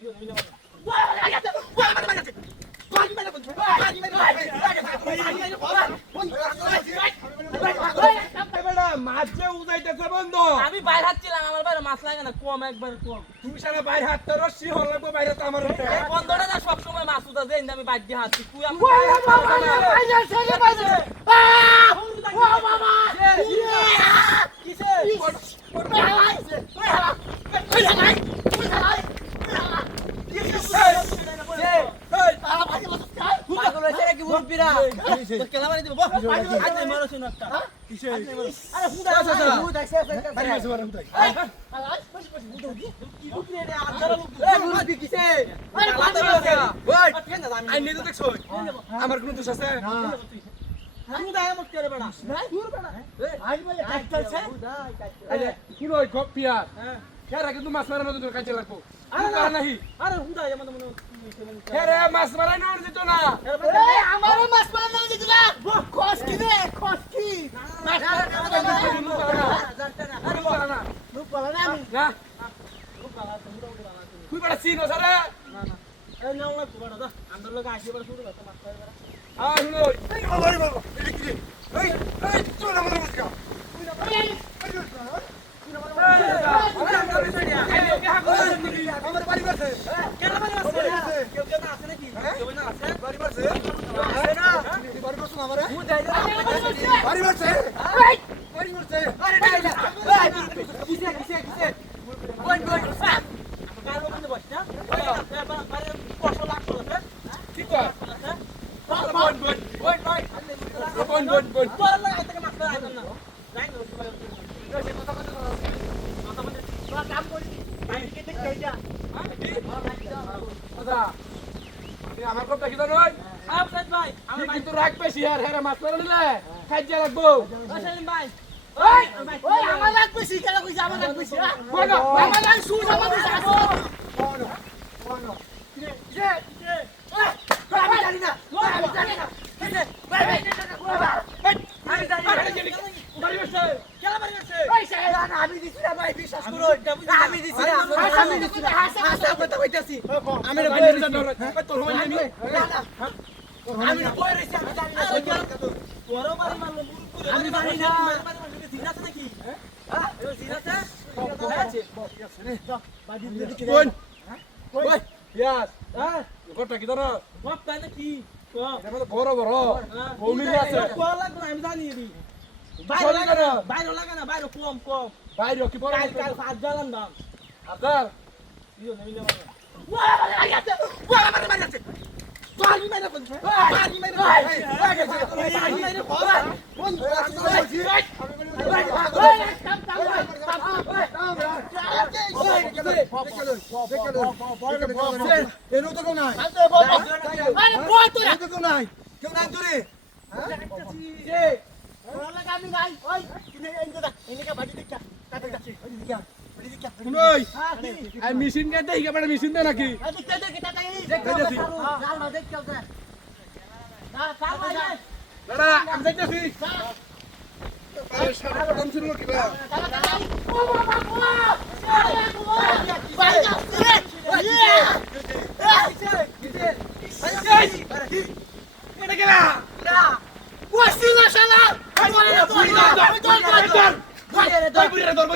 আমি বাইরে হাঁটছিলাম, আমার বাইরে মাছ লাগে না, কম একবার কম। তুমি সারা বাইরে হাঁটতে রসি হল লাগবো বাইরে তো আমার বন্ধটা না সবসময় মাছ উঠা দেয়, আমি বাইর দিয়ে হাঁটছি। তুই আমি পাগল হয়েছে নাকি মুরব্বিরা? তোর কেলামারি দিব, বস। আজকে মারো শুনো একটা। আরে হুদা হুদা শেষ হয়ে গেছে। কি বুঝলি রে? আদারা লোক। এ মুরব্বি কিসে? আলাদা বলছে। ওই আই নিতে দেখছ? আমার কোনো দোষ আছে হুদা এমন করে বেড়া। দূর বেড়া। আই বলে কাজ চলছে। হুদা কাজ চলছে। আরে কি লই গপিয়া হ্যাঁ। হেরা কিন্তু মাছ মারা নতুন কাজে লাগবো আরে আর নাহি আরে হুদা এমন মনে হেরে মাছ মারা নর দিত না এই আমারও মাছ মারা না দিছিল। খস কি রে? খস কি? মাছ মারা না না নুক পালা না আমি। না নুক পালা তো হুদা হুদা না। তুই বড় সিনো সারে না না। এই নাও না কুবাড়া দা। আন্দার লগে আসি বড় শুরু করতে মাছ ধরে বেড়া। আ শুনো এই বাবারে বাবা এই কি এই এই তুই না মনে মুসকা আমার বাড়ি বাসে কেন বাড়ি আছে? কেউ কেউ আছে নাকি? কেউ না আছে? বাড়ি বাসে আছে না? বাড়ি বাসে না আমারে হুদা বাড়ি বাসে বাড়ি বাসে আরে ডাইলা। কিসে কিসে কিসে? বই বই। কার মধ্যে বস না? ওই বাড়ি কষ্ট লাগতো না। কি কর বই বই বই বই। বই বই বই তোর লাগে থেকে মাছ ধরা আইতাম না। যাই না তোরা কাম করি। ভাই কেটে কই যা। আচ্ছা আমি আমার কথা কি জানোই আফসাদ ভাই, আমি ভাই কিন্তু রাখ পেছি আর হেরা মাছ মারা নিলে খাইতে লাগবো সেলিম ভাই। ওই ওই আমার লাগবে কেন কইছে আমার লাগবে কোন আমার লাগ সুজ আমার দিছে আসো। কোন কোন কিসে কিসে? আমি জানি না। আমি জানি না। কিসে? ভাই ভাই আমি জানি না। বাড়ি বাসে কেন বাড়ি আছে? ওই শালা আমি দিছি না ভাই, বিশ্বাস করো। আমি দিছি না। আমি দিছি না। হাসা কথা কইতাছি। আমি বাড়ি বাসে না তোর হয় আমি আমি কই রইছি আমি জানি না। তোরও বাড়ি মারলো আমি জানি না। জিন আছে নাকি? হ্যাঁ? এও জিন আছে? কোন ওই ইয়াস হ্যাঁ? কথা কি জানো বাপ তাই নাকি? কম। এটা মতো বড় বড় ভূমি আছে কোয়া লাগবে না, আমি জানি এদি। সরি করো বাইরে লাগে না, বাইরে কম কম। বাইরে কি বড় কাল কাল ফাজ জ্বালান দাম। আদার ইয়ো নেই না বাবা। ওয়া বাড়ি আছে। ওয়া বাড়ি আছে। বাড়ি মেরে বল। বাড়ি মেরে বল। বাড়ি মেরে বল। কোন এনো তো কেউ নাই আরে বল তো এনো তো কেউ নাই তোরে আমি নাই। ওই ইনকা বাড়ি দেখা। কাটে যাচ্ছে। শুনই আই মেশিন কে দেই কে বড় মেশিন দে নাকি দেখতে দেখতে তাই দেখতে যাচ্ছি। লাল মা দেখ চলছে। না কাল ভাই দাদা আমি যাইতাছি আরে সারা কদম শুরু কি বা ও বাবা ভাই যাচ্ছে এটা গেলা না ওয়াসিলা শালা আমি তোর বুড়ি রে দর